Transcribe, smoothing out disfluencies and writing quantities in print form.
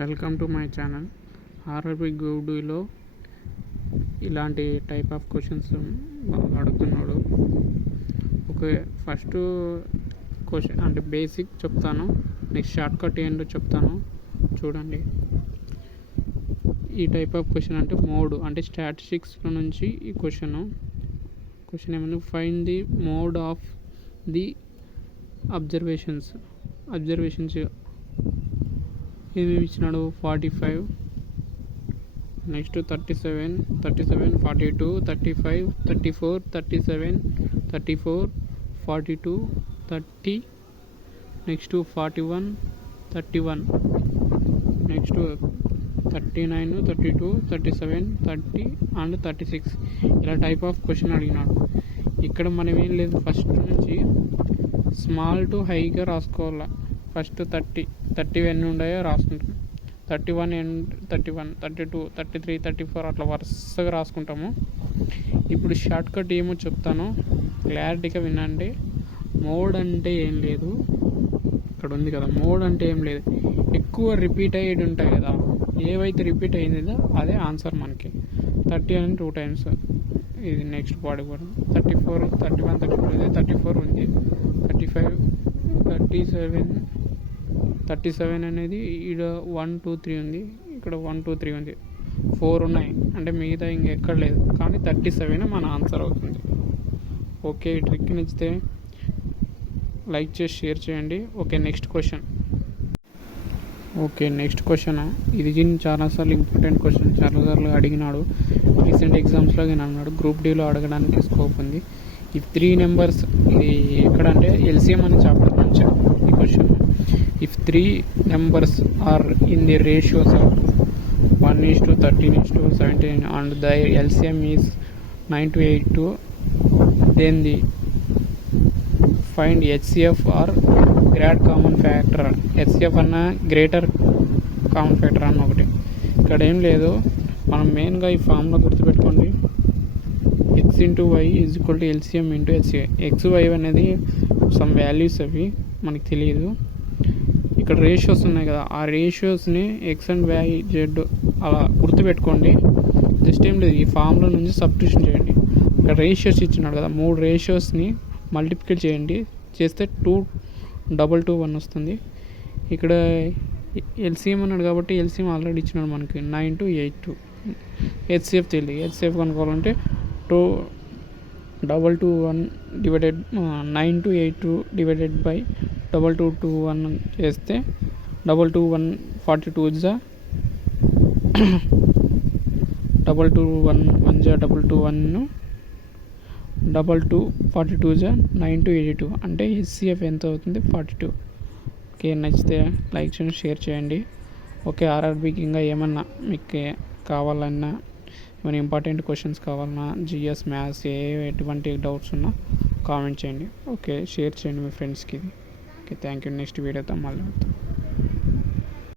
Welcome to my channel. RRB గూడూలో ఇలాంటి type of questions అడుగుతున్నాడు. ఓకే, ఫస్ట్ క్వశ్చన్ అంటే బేసిక్ చెప్తాను, నెక్స్ట్ షార్ట్ కట్ ఏంటో చెప్తాను చూడండి. ఈ టైప్ ఆఫ్ క్వశ్చన్ అంటే మోడ్ అంటే స్టాటిస్టిక్స్లో నుంచి ఈ క్వశ్చన్ ఏమైనా find the mode of the observations ఏమేమి ఇచ్చినాడు? 45, నెక్స్ట్ 37, 42, 35, 34, 37, 34, 42, 30, నెక్స్ట్ 41, 31, నెక్స్ట్ 39, 32, 37, 30 అండ్ 36. ఇలా టైప్ ఆఫ్ క్వశ్చన్ అడిగినాడు. ఇక్కడ మనం ఏం లేదు, ఫస్ట్ నుంచి స్మాల్ టు హైగా రాసుకోవాలి. ఫస్ట్ 30 ఎన్ని ఉన్నాయో రాసుకుంటాం. 31, 32, 33, 34 అట్లా వరుసగా రాసుకుంటాము. ఇప్పుడు షార్ట్ కట్ ఏమో చెప్తాను, క్లారిటీగా వినండి. మోడ్ అంటే ఏం లేదు, ఇక్కడ ఉంది కదా, మోడ్ అంటే ఏం లేదు, ఎక్కువ రిపీట్ అయ్యేది ఉంటాయి కదా, ఏవైతే రిపీట్ అయ్యిందో అదే ఆన్సర్ మనకి. 30 అని 2 times, ఇది నెక్స్ట్ పార్ట్ కూడా 34, 31, 34 34 ఉంది, 35, 37 అనేది ఇక్కడ 1, 2, 3 ఉంది, ఇక్కడ 1, 2, 3 ఉంది, 4 ఉన్నాయి. అంటే మిగతా ఇంకెక్కడ లేదు, కానీ 37 మన ఆన్సర్ అవుతుంది. ఓకే, ఈ ట్రిక్ నచ్చితే లైక్ చేసి షేర్ చేయండి. Okay, next question. ఇది చాలాసార్లు ఇంపార్టెంట్ క్వశ్చన్, చాలాసార్లు అడిగినాడు. రీసెంట్ ఎగ్జామ్స్లో నేను అన్నాడు, గ్రూప్ డీలో అడగడానికి స్కోప్ ఉంది. ఈ 3 నెంబర్స్, ఇది ఎక్కడంటే ఎల్సిఎం అనే చాప్టర్ నుంచి ఈ question. If 3 numbers are in the ratios of 1:13:17 and the LCM is 9:8, then the find HCF or great common factor. HCF అన్న గ్రేటర్ కామన్ ఫ్యాక్టర్ అన్న ఒకటి. ఇక్కడ ఏం లేదు, మనం మెయిన్గా ఈ ఫార్ములా గుర్తుపెట్టుకోండి. x into y is equal to LCM into HCF. x, y అనేది సమ్ వాల్యూస్, అవి మనకి తెలియదు. ఇక్కడ రేషియోస్ ఉన్నాయి కదా, ఆ రేషియోస్ని x అండ్ y z అలా గుర్తుపెట్టుకోండి. జస్ట్ ఏం లేదు, ఈ ఫార్ములా నుంచి సబ్స్టిట్యూషన్ చేయండి. ఇక్కడ రేషియోస్ ఇచ్చినాడు కదా, 3 రేషియోస్ని మల్టిప్లై చేయండి, చేస్తే 2,221 వస్తుంది. ఇక్కడ ఎల్సిఎం అన్నాడు కాబట్టి ఎల్సిఎం ఆల్రెడీ ఇచ్చినాడు మనకి 9:8. హెచ్సిఎఫ్ తెలియదు, హెచ్సిఎఫ్ కనుక్కోవాలంటే 2,221 డివైడెడ్ 9:8 డివైడెడ్ బై 2,221 చేస్తే 221 42 జా 221 1 జా 221 2 42 జా 9:82, అంటే హెచ్సిఎఫ్ ఎంత అవుతుంది? 42. ఓకే, నచ్చితే లైక్ చేయండి, షేర్ చేయండి. ఓకే, ఆర్ఆర్బీకి ఇంకా ఏమన్నా మీకు కావాలన్నా, ఏమైనా ఇంపార్టెంట్ క్వశ్చన్స్ కావాలన్నా, జిఎస్, మ్యాథ్స్, ఎటువంటి డౌట్స్ ఉన్నా కామెంట్ చేయండి. ఓకే, షేర్ చేయండి మీ ఫ్రెండ్స్కి. Okay, thank you. నెక్స్ట్ వీడియోతో మళ్ళీ